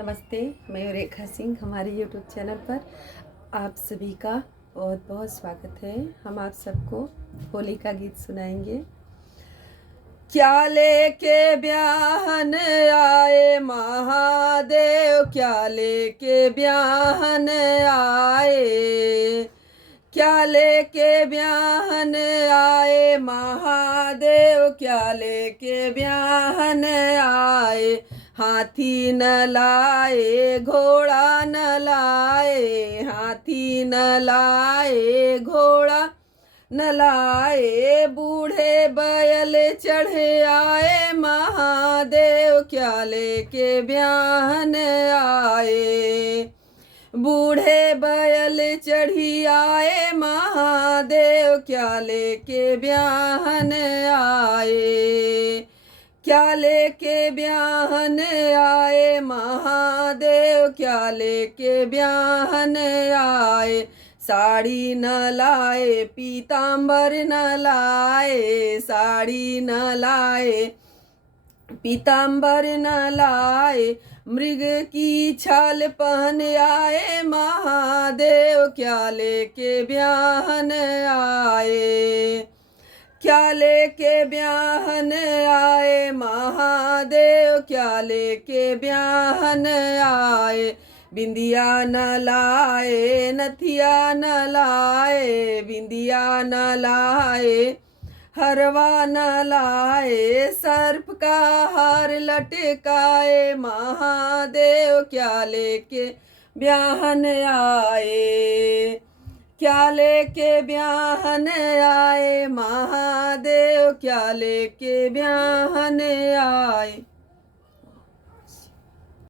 नमस्ते, मैं रेखा सिंह। हमारे यूट्यूब चैनल पर आप सभी का बहुत बहुत स्वागत है। हम आप सबको होली का गीत सुनाएंगे। क्या लेके ब्याहन आए महादेव, क्या लेके ब्याहन आए, क्या लेके ब्याहन आए महादेव, क्या लेके ब्याहन आए। हाथी न लाए घोड़ा न लाए, हाथी न लाए घोड़ा न लाए, बूढ़े बैल चढ़े आए महादेव, क्या लेके ब्याहन आए। बूढ़े बैल चढ़ी आए महादेव, क्या लेके ब्याहन आए, क्या लेके ब्याहन आए महादेव, क्या लेके ब्याहन आए। साड़ी न लाए पीताम्बर न लाए, साड़ी न लाए पीताम्बर न लाए, मृग की छाल पहन आए महादेव, क्या लेके ब्याहन आए, क्या लेके ब्याहन आए महादेव, क्या लेके ब्याहन आए। बिंदिया न लाए नथिया न लाए, बिंदिया न लाए हरवा न लाए, सर्प का हार लटकाए महादेव, क्या लेके ब्याहन आए, क्या लेके ब्याहन आए महादेव, क्या लेके ब्याहन आए।